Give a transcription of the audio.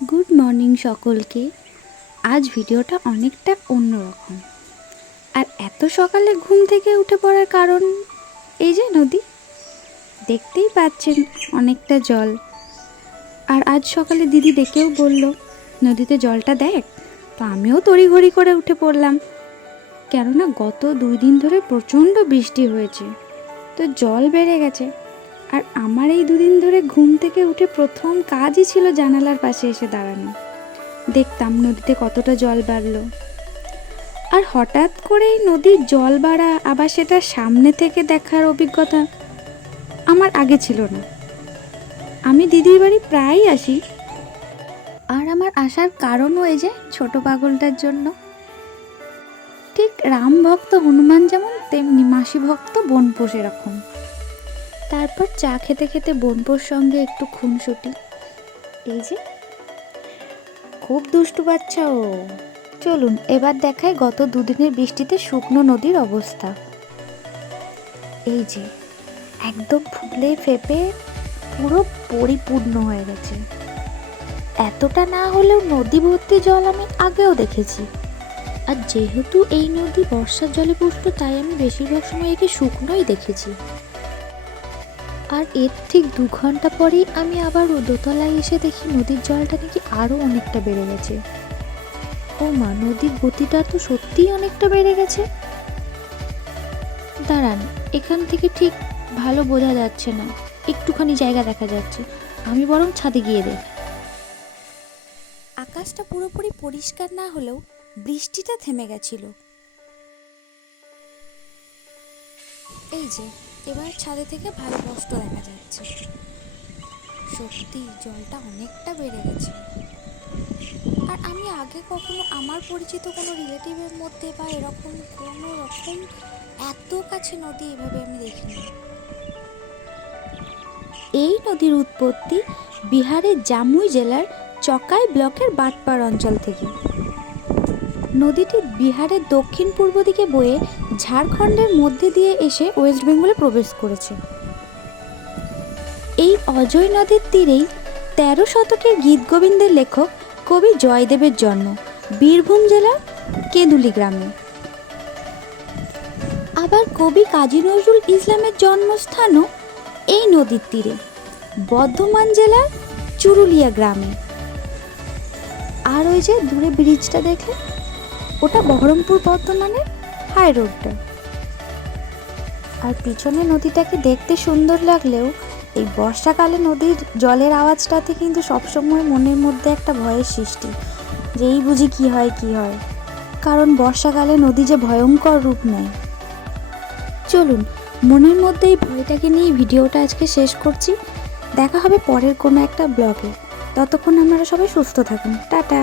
Good morning সকলকে। আজ ভিডিওটা অনেকটা অন্যরকম। আর এত সকালে ঘুম থেকে উঠে পড়ার কারণ এই যে নদী, দেখতেই পাচ্ছেন অনেকটা জল। আর আজ সকালে দিদি ডেকেও বলল নদীতে জলটা দেখ, তো আমিও তড়িঘড়ি করে উঠে পড়লাম। কেননা গত 2 দিন ধরে প্রচণ্ড বৃষ্টি হয়েছে, তো জল বেড়ে গেছে। আর আমার এই 2 দিন ধরে ঘুম থেকে উঠে প্রথম কাজই ছিল জানালার পাশে এসে দাঁড়ানো, দেখতাম নদীতে কতটা জল বাড়লো। আর হঠাৎ করেই নদীর জল বাড়া, আবার সেটা সামনে থেকে দেখার অভিজ্ঞতা আমার আগে ছিল না। আমি দিদির বাড়ি প্রায়ই আসি, আর আমার আসার কারণও এই যে ছোট পাগলটার জন্য। ঠিক রাম ভক্ত হনুমান যেমন, তেমনি মাসি ভক্ত বোনপোষ এরকম। তারপর চা খেতে খেতে বোনপোর সঙ্গে একটু খুনসুটি। এই যে খুব দুষ্টু বাচ্চা ও। চলুন এবার দেখাই গত 2 দিনের বৃষ্টিতে শুকনো নদীর অবস্থা। এই যে একদম ফুলে ফেপে পুরো পরিপূর্ণ হয়ে গেছে। এতটা না হলেও নদী ভর্তি জল আমি আগেও দেখেছি। আর যেহেতু এই নদী বর্ষার জলে পুষ্ট, তাই আমি বেশিরভাগ সময় একে শুকনোই দেখেছি। আর এর ঠিক 2 ঘন্টা পরেই আমি আবার দোতলায় এসে দেখি নদীর জলটা নাকি আরও অনেকটা বেড়ে গেছে। ও মা, নদীর গতিটা তো সত্যিই অনেকটা বেড়ে গেছে। দাঁড়ান, এখান থেকে ঠিক ভালো বোঝা যাচ্ছে না, একটুখানি জায়গা দেখা যাচ্ছে। আমি বরং ছাদে গিয়ে দেখি। আকাশটা পুরোপুরি পরিষ্কার না হলেও বৃষ্টিটা থেমে গেছিল। এই যে এবার ছাদে থেকে ভালো স্পষ্ট দেখা যাচ্ছে। সত্যি জলটা অনেকটা বেড়ে গেছে। আর আমি আগে কখনো আমার পরিচিত কোনো রিলেটিভের মধ্যে বা এরকম কোনো রকম এত কাছে নদী এভাবে আমি দেখিনি। এই নদীর উৎপত্তি বিহারের জামুই জেলার চকাই ব্লকের বাটপাড় অঞ্চল থেকে। নদীটি বিহারের দক্ষিণ পূর্ব দিকে বয়ে ঝাড়খণ্ডের মধ্যে দিয়ে এসে ওয়েস্ট বেঙ্গলে প্রবেশ করেছে। এই অজয় নদীর তীরেই 13 শতকের গীতগোবিন্দের লেখক কবি জয়দেবের জন্ম বীরভূম জেলার কেঁদুলি গ্রামে। আবার কবি কাজী নজরুল ইসলামের জন্মস্থানও এই নদীর তীরে বর্ধমান জেলার চুরুলিয়া গ্রামে। আর ওই যে দূরে ব্রিজটা দেখে, ওটা বহরমপুর বর্ধমানের হাই রোডটা। আর পিছনে নদীটাকে দেখতে সুন্দর লাগলেও এই বর্ষাকালে নদীর জলের আওয়াজটাতে কিন্তু সবসময় মনের মধ্যে একটা ভয়ের সৃষ্টি, যে এই বুঝি কী হয়। কারণ বর্ষাকালে নদী যে ভয়ঙ্কর রূপ নেয়। চলুন মনের মধ্যে এই ভয়টাকে নিয়ে ভিডিওটা আজকে শেষ করছি। দেখা হবে পরের কোনো একটা ব্লগে। ততক্ষণ আপনারা সবাই সুস্থ থাকুন। টাটা।